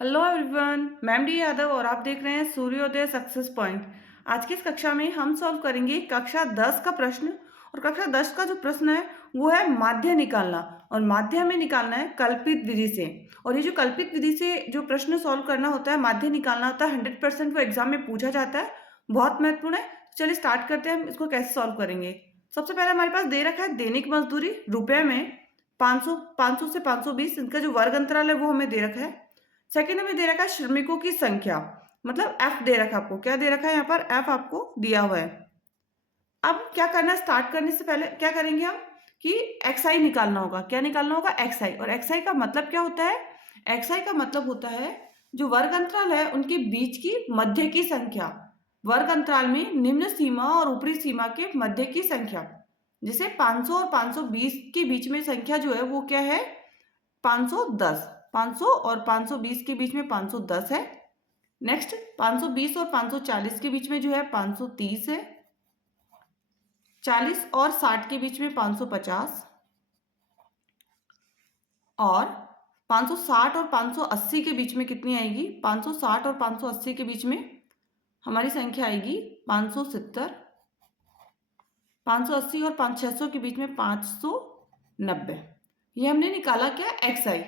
Hello everyone, ma'am D Yadav और आप देख रहे हैं सूर्योदय सक्सेस पॉइंट। आज की इस कक्षा में हम सॉल्व करेंगे कक्षा 10 का प्रश्न। और कक्षा 10 का जो प्रश्न है वो है माध्य निकालना। और माध्य हमें निकालना है कल्पित विधि से। और ये जो कल्पित विधि से जो प्रश्न सॉल्व करना होता है, माध्य निकालना होता है, 100% वो एग्जाम में पूछा जाता है, बहुत महत्वपूर्ण है। तो चलिए स्टार्ट करते हैं, हम इसको कैसे सॉल्व करेंगे। सबसे पहले हमारे पास दे रखा है दैनिक मजदूरी रुपए में 500 से 520, इनका जो वर्ग अंतराल है वो हमें दे रखा है। सेकेंड हमें दे रखा है श्रमिकों की संख्या, मतलब एफ दे रखा है आपको। क्या दे रखा है यहाँ पर? एफ आपको दिया हुआ है। अब क्या करना है, स्टार्ट करने से पहले क्या करेंगे हम कि एक्स आई निकालना होगा। क्या निकालना होगा? एक्स आई। और एक्स आई का मतलब क्या होता है? एक्स आई का मतलब होता है जो वर्ग अंतराल है उनके बीच की मध्य की संख्या। वर्ग अंतराल में निम्न सीमा और ऊपरी सीमा के मध्य की संख्या। जैसे 500 और 520 के बीच में संख्या जो है वो क्या है? 510। 500 और 520 के बीच में 510 है। नेक्स्ट 520 और 540 के बीच में जो है 530 है। 40 और 60 के बीच में 550 और 560 और 580 के बीच में कितनी आएगी? 560 और 580 के बीच में हमारी संख्या आएगी 570। 580 और 600 के बीच में 590। ये हमने निकाला क्या? एक्स आई।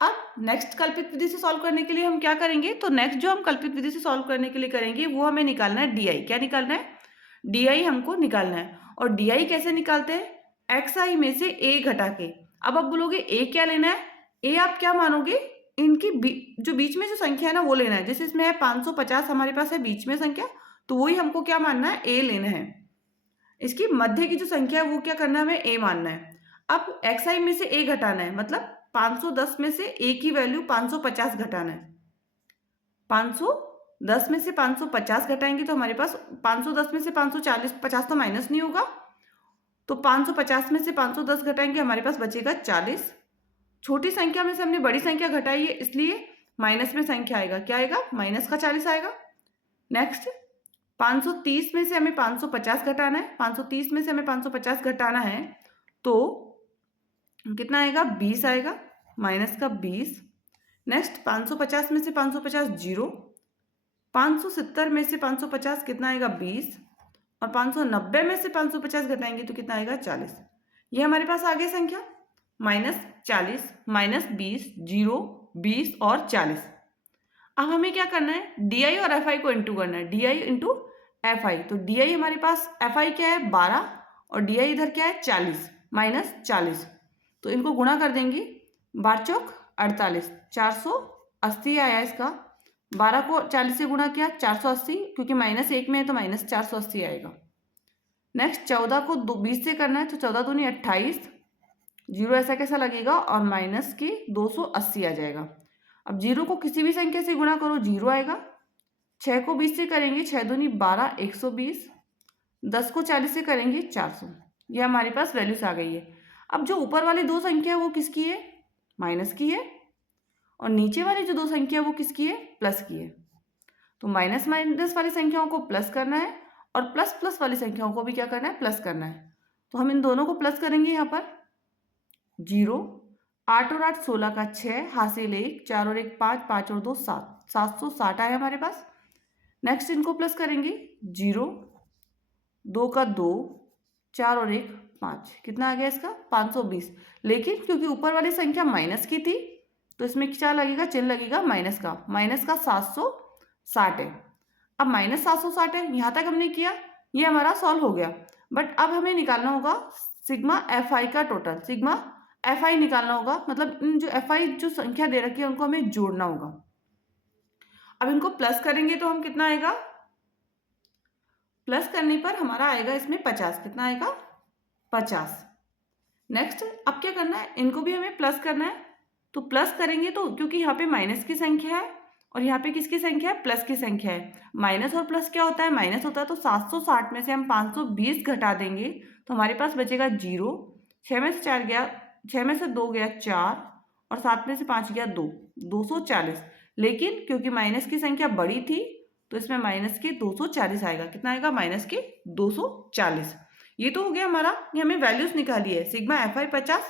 अब नेक्स्ट कल्पित विधि से सॉल्व करने के लिए हम क्या करेंगे? तो नेक्स्ट जो हम कल्पित विधि से सॉल्व करने के लिए करेंगे वो हमें निकालना है डी आई। क्या निकालना है? डी आई हमको निकालना है। और डी आई कैसे निकालते हैं? एक्स आई में से ए घटा के। अब आप बोलोगे ए क्या लेना है? ए आप क्या मानोगे? इनकी जो बीच में जो संख्या है ना वो लेना है। जैसे इसमें है 550, हमारे पास है बीच में संख्या, तो वही हमको क्या मानना है? ए लेना है। इसकी मध्य की जो संख्या है वो क्या करना है? हमें ए मानना है। अब एक्स आई में से ए घटाना है, मतलब 510 में से ए की वैल्यू 550 घटाना है। 510 में से 550 घटाएंगे तो हमारे पास 510 में से 540, 50 तो माइनस नहीं होगा, तो 550 में से 510 घटाएंगे, हमारे पास बचेगा 40। छोटी संख्या में से हमने बड़ी संख्या घटाई है, इसलिए माइनस में संख्या आएगा। क्या आएगा? माइनस का 40 आएगा। नेक्स्ट 530 में से हमें 550 घटाना है। 530 में से हमें 550 घटाना है तो कितना आएगा? 20 आएगा, माइनस का 20। नेक्स्ट 550 में से 550 जीरो। 570 में से 550 कितना आएगा? 20। और 590 में से 550 घटाएंगे तो कितना आएगा? 40। ये हमारे पास आ गया संख्या -40, -20, जीरो, 20 और 40। अब हमें क्या करना है? डी आई और एफ आई को इंटू करना है। D I into F I. तो डी आई हमारे पास, एफ आई क्या है? 12 और डी आई इधर क्या है? 40 माइनस 40। तो इनको गुणा कर देंगे, 12 चौक 48, 480 आया इसका। 12 को 40 से गुणा किया, 480, क्योंकि -1 में है तो माइनस 480 आएगा। नेक्स्ट 14 को 20 से करना है तो 14 दूनी 28, जीरो ऐसा कैसा लगेगा और माइनस के 280 आ जाएगा। अब जीरो को किसी भी संख्या से गुणा करो, जीरो आएगा। 6 को 20 से करेंगे, 6 दूनी 12, 120। 10 को 40 से करेंगे 400। ये हमारे पास वैल्यूज आ गई है। अब जो ऊपर वाली दो संख्या है वो किसकी है? माइनस की है। और नीचे वाली जो दो संख्या है वो किसकी है? प्लस की है। तो माइनस माइनस वाली संख्याओं को प्लस करना है और प्लस प्लस वाली संख्याओं को भी क्या करना है? प्लस करना है। तो हम इन दोनों को प्लस करेंगे। यहाँ पर 0, 8 और 8 16 का 6, हासिल 1, 4 और 1 5, 5 और 2 7, 760 आया हमारे पास। नेक्स्ट इनको प्लस करेंगे, 0, 2 का 2, 4 और 1 5, कितना आ गया इसका? 520। लेकिन क्योंकि ऊपर वाली संख्या माइनस की थी तो इसमें क्या लगेगा? चिन्ह लगेगा माइनस का। माइनस का 760 है। अब माइनस 760 है, यहाँ तक हमने किया, ये हमारा सॉल्व हो गया। बट अब हमें निकालना होगा सिग्मा एफ आई का टोटल। सिग्मा एफ आई निकालना होगा, मतलब इन जो एफ आई जो संख्या दे रखी है उनको हमें जोड़ना होगा। अब इनको प्लस करेंगे तो हम कितना आएगा? प्लस करने पर हमारा आएगा इसमें 50। कितना आएगा? 50। नेक्स्ट अब क्या करना है? इनको भी हमें प्लस करना है। तो प्लस करेंगे तो क्योंकि यहाँ पे माइनस की संख्या है और यहाँ पे किसकी संख्या है? प्लस की संख्या है। माइनस और प्लस क्या होता है? माइनस होता है। तो 760 में से हम 520 घटा देंगे तो हमारे पास बचेगा 0। 6 में से 4 गया, 6 में से 2 गया 4 और 7 में से 5 गया 2, 240। लेकिन क्योंकि माइनस की संख्या बड़ी थी तो इसमें माइनस के 240 आएगा। कितना आएगा? माइनस के 240। ये तो हो गया हमारा, ये हमें वैल्यूज निकाली है। सिग्मा एफ आई 50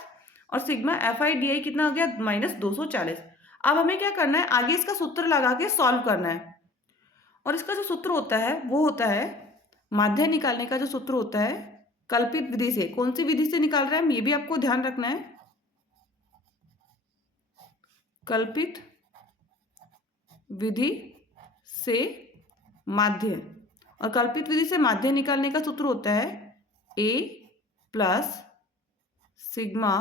और sigma F I D I कितना आ गया? -240। अब हमें क्या करना है, आगे इसका सूत्र लगा के सॉल्व करना है। और इसका जो सूत्र होता है वो होता है, माध्य निकालने का जो सूत्र होता है कल्पित विधि से। कौन सी विधि से निकाल रहे हैं हम, ये भी आपको ध्यान रखना है। कल्पित विधि से माध्य, और कल्पित विधि से माध्य निकालने का सूत्र होता है a plus sigma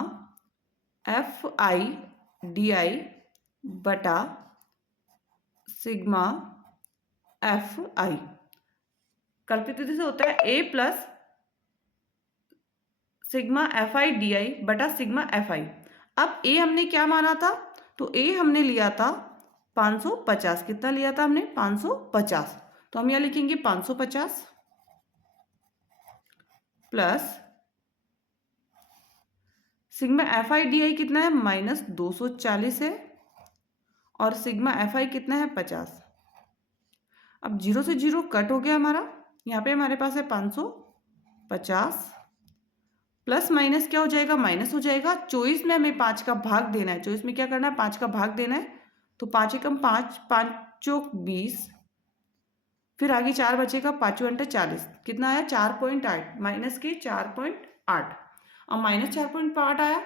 F I D I बटा सिग्मा एफ आई। कल्पित विधि से होता है a plus sigma F I D I बटा सिग्मा एफ आई। अब a हमने क्या माना था, तो a हमने लिया था 550। कितना लिया था हमने, 550। तो हम यहाँ लिखेंगे 550 plus sigma F I D I कितना है, -240 है, और सिग्मा एफ आई कितना है, 50। अब 0 से 0 कट हो गया हमारा, यहाँ पे हमारे पास है 550 प्लस माइनस क्या हो जाएगा, माइनस हो जाएगा। 24 में हमें 5 का भाग देना है, 24 में क्या करना है, 5 का भाग देना है। तो 5 एकम 5, 5 चौक 20, फिर आगे 4 बचेगा, 5 अंटे 40, कितना आया, 4.8, माइनस के 4.8। अब -4.8 आया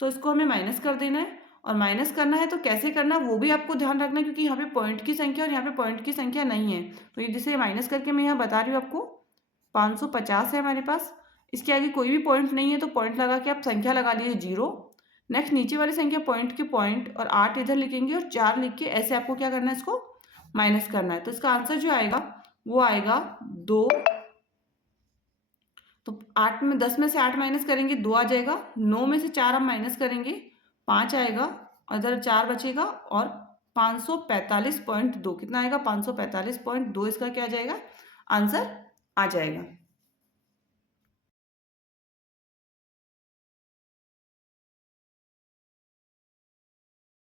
तो इसको हमें माइनस कर देना है, और माइनस करना है तो कैसे करना है वो भी आपको ध्यान रखना है, क्योंकि यहाँ पे पॉइंट की संख्या और यहाँ पे पॉइंट की संख्या नहीं है। तो ये जिसे माइनस करके मैं यहाँ बता रही हूँ आपको, 550 है हमारे पास, इसके आगे कोई भी पॉइंट नहीं है तो पॉइंट लगा के आप संख्या लगा लीजिए 0। नेक्स्ट नीचे वाली संख्या पॉइंट के पॉइंट, और 8 इधर लिखेंगे और 4 लिख के ऐसे आपको क्या करना है, इसको माइनस करना है। तो इसका आंसर जो आएगा वो आएगा 2। तो 8 में 10 में से 8 माइनस करेंगे 2 आ जाएगा, 9 में से 4 हम माइनस करेंगे 5 आएगा, और इधर 4 बचेगा, और 545.2 कितना आएगा, 545.2 इसका क्या आ जाएगा, आंसर आ जाएगा।